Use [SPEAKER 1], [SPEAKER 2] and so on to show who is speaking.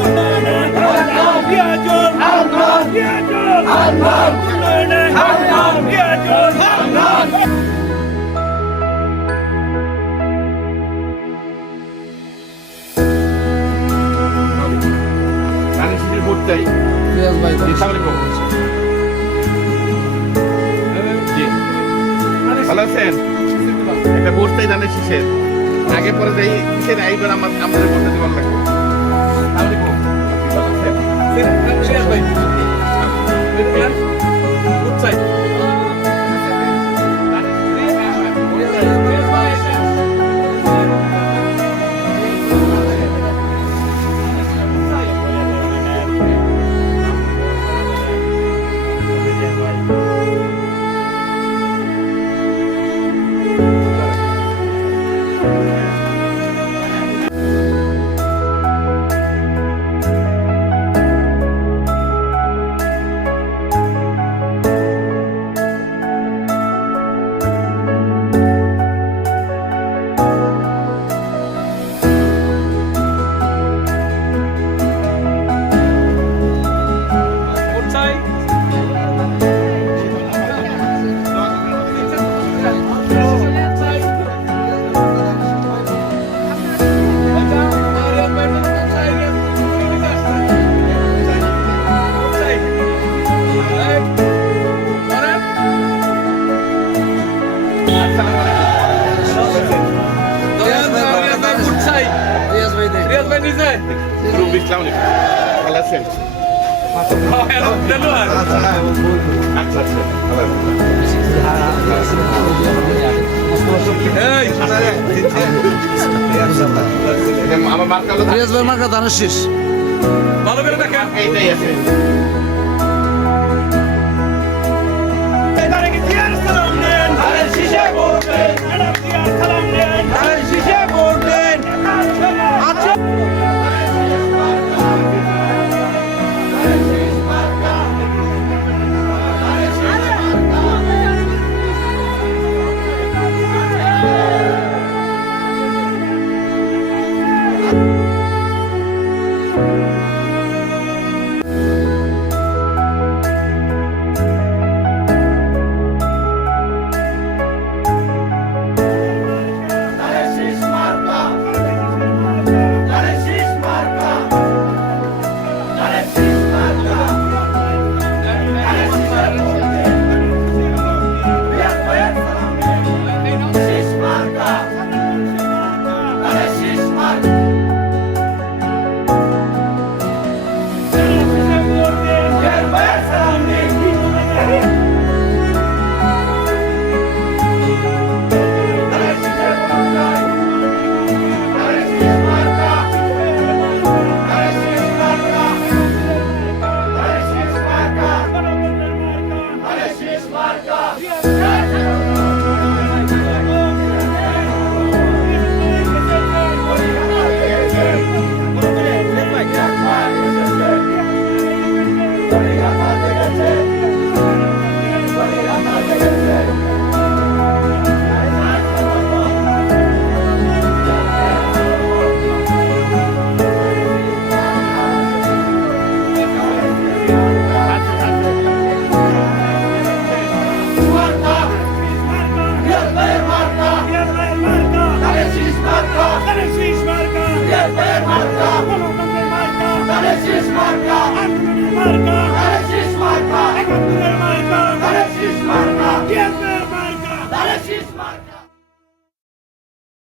[SPEAKER 1] উন্নয়নে
[SPEAKER 2] শীষের। ভালো আছেন একটা ভোট চাই ধানের আগে পরে যাই কিসের এইবার আমার আমাদের ভোটটা দিবার লাগবে। সালাম আলাইকুম। আপনি ভালো আছেন?
[SPEAKER 3] রিয়াজ
[SPEAKER 2] রুবি, সালাম আলাইকুম। ভালো আছেন? আচ্ছা, আচ্ছা, ভালো আমার মার্কা
[SPEAKER 3] মার্কা ধানের শেষ